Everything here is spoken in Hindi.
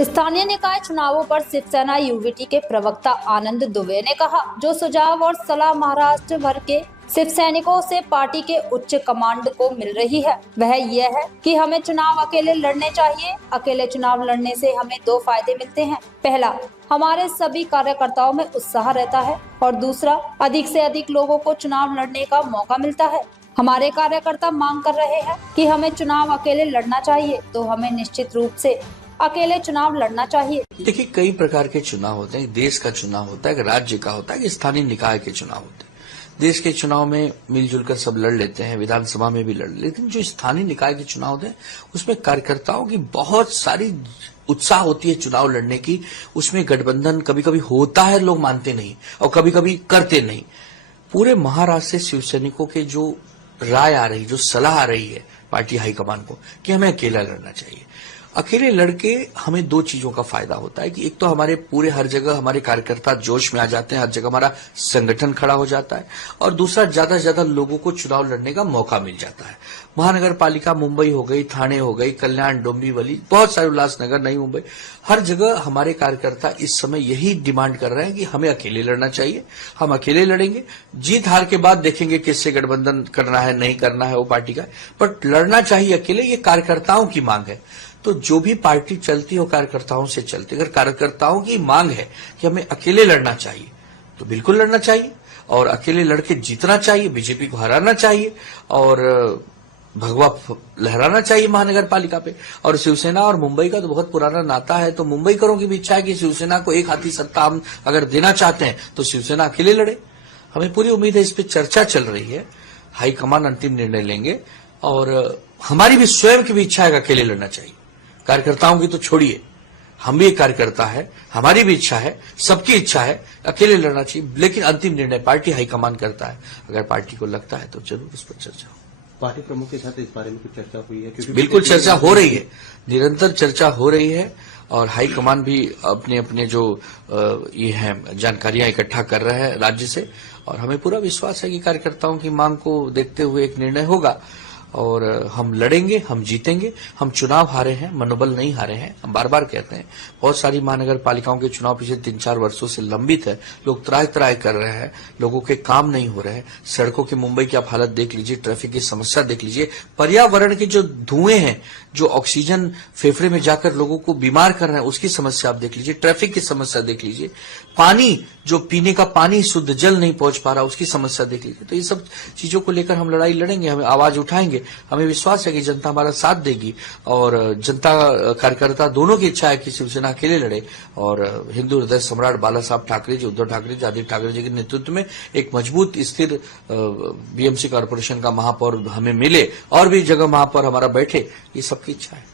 स्थानीय निकाय चुनावों पर शिवसेना यूवीटी के प्रवक्ता आनंद दुबे ने कहा, जो सुझाव और सलाह महाराष्ट्र भर के शिव सैनिकों से पार्टी के उच्च कमांड को मिल रही है, वह यह है कि हमें चुनाव अकेले लड़ने चाहिए। अकेले चुनाव लड़ने से हमें दो फायदे मिलते हैं। पहला, हमारे सभी कार्यकर्ताओं में उत्साह रहता है और दूसरा, अधिक से अधिक लोगों को चुनाव लड़ने का मौका मिलता है। हमारे कार्यकर्ता मांग कर रहे हैं कि हमें चुनाव अकेले लड़ना चाहिए, तो हमें निश्चित रूप से अकेले चुनाव लड़ना चाहिए। देखिए, कई प्रकार के चुनाव होते हैं। देश का चुनाव होता है, राज्य का होता है, स्थानीय निकाय के चुनाव होते हैं। देश के चुनाव में मिलजुल कर सब लड़ लेते हैं, विधानसभा में भी लड़ लेते हैं, लेकिन जो स्थानीय निकाय के चुनाव होते हैं उसमें कार्यकर्ताओं की बहुत सारी उत्साह होती है चुनाव लड़ने की। उसमें गठबंधन कभी कभी होता है, लोग मानते नहीं और कभी कभी करते नहीं। पूरे महाराष्ट्र से शिव सैनिकों के जो राय आ रही, जो सलाह आ रही है पार्टी हाईकमान को कि हमें अकेला लड़ना चाहिए। अकेले लड़के हमें दो चीजों का फायदा होता है कि एक तो हमारे पूरे हर जगह हमारे कार्यकर्ता जोश में आ जाते हैं, हर जगह हमारा संगठन खड़ा हो जाता है, और दूसरा ज्यादा से ज्यादा लोगों को चुनाव लड़ने का मौका मिल जाता है। महानगर पालिका मुंबई हो गई, थाने हो गई, कल्याण, डोंबिवली, बहुत सारे, उल्लासनगर, नई मुंबई, हर जगह हमारे कार्यकर्ता इस समय यही डिमांड कर रहे हैं कि हमें अकेले लड़ना चाहिए। हम अकेले लड़ेंगे, जीत हार के बाद देखेंगे किससे गठबंधन करना है, नहीं करना है, वो पार्टी का, बट लड़ना चाहिए अकेले। ये कार्यकर्ताओं की मांग है। तो जो भी पार्टी चलती है वो कार्यकर्ताओं से चलती है। अगर कार्यकर्ताओं की मांग है कि हमें अकेले लड़ना चाहिए तो बिल्कुल लड़ना चाहिए, और अकेले लड़के जीतना चाहिए, बीजेपी को हराना चाहिए और भगवा लहराना चाहिए महानगर पालिका पे। और शिवसेना और मुंबई का तो बहुत पुराना नाता है, तो मुंबईकरों की भी इच्छा है कि शिवसेना को एक हाथी सत्ता हम अगर देना चाहते हैं तो शिवसेना अकेले लड़े। हमें पूरी उम्मीद है, इस पे चर्चा चल रही है, हाईकमान अंतिम निर्णय लेंगे, और हमारी भी स्वयं की भी इच्छा है कि अकेले लड़ना चाहिए। कार्यकर्ताओं की तो छोड़िए, हम भी एक कार्यकर्ता है, हमारी भी इच्छा है, सबकी इच्छा है, अकेले लड़ना चाहिए, लेकिन अंतिम निर्णय पार्टी हाईकमान करता है। अगर पार्टी को लगता है तो जरूर उस पर चर्चा हो। पार्टी प्रमुख के साथ इस बारे में कुछ चर्चा हुई है? क्योंकि बिल्कुल चर्चा हो रही है, निरंतर चर्चा हो रही है, और हाईकमान भी अपने अपने जो ये है जानकारियां इकट्ठा कर रहे हैं राज्य से, और हमें पूरा विश्वास है कि कार्यकर्ताओं की मांग को देखते हुए एक निर्णय होगा, और हम लड़ेंगे, हम जीतेंगे। हम चुनाव हारे हैं, मनोबल नहीं हारे हैं। हम बार बार कहते हैं, बहुत सारी महानगर पालिकाओं के चुनाव पिछले 3-4 वर्षों से लंबित है, लोग त्राय त्राय कर रहे हैं, लोगों के काम नहीं हो रहे हैं। सड़कों की मुंबई की आप हालत देख लीजिए, ट्रैफिक की समस्या देख लीजिए, पर्यावरण के जो धुएं हैं, जो ऑक्सीजन फेफड़े में जाकर लोगों को बीमार कर रहे हैं, उसकी समस्या आप देख लीजिए, ट्रैफिक की समस्या देख लीजिए, पानी, जो पीने का पानी, शुद्ध जल नहीं पहुंच पा रहा, उसकी समस्या देख लीजिए। तो ये सब चीजों को लेकर हम लड़ाई लड़ेंगे, हम आवाज उठाएंगे। हमें विश्वास है कि जनता हमारा साथ देगी, और जनता कार्यकर्ता दोनों की इच्छा है कि शिवसेना अकेले लड़े, और हिंदू हृदय सम्राट बाला साहब ठाकरे जी, उद्धव ठाकरे जी, आदित्य ठाकरे जी के नेतृत्व में एक मजबूत स्थिर बीएमसी कॉर्पोरेशन का महापौर हमें मिले, और भी जगह महापौर हमारा बैठे, ये सबकी इच्छा है।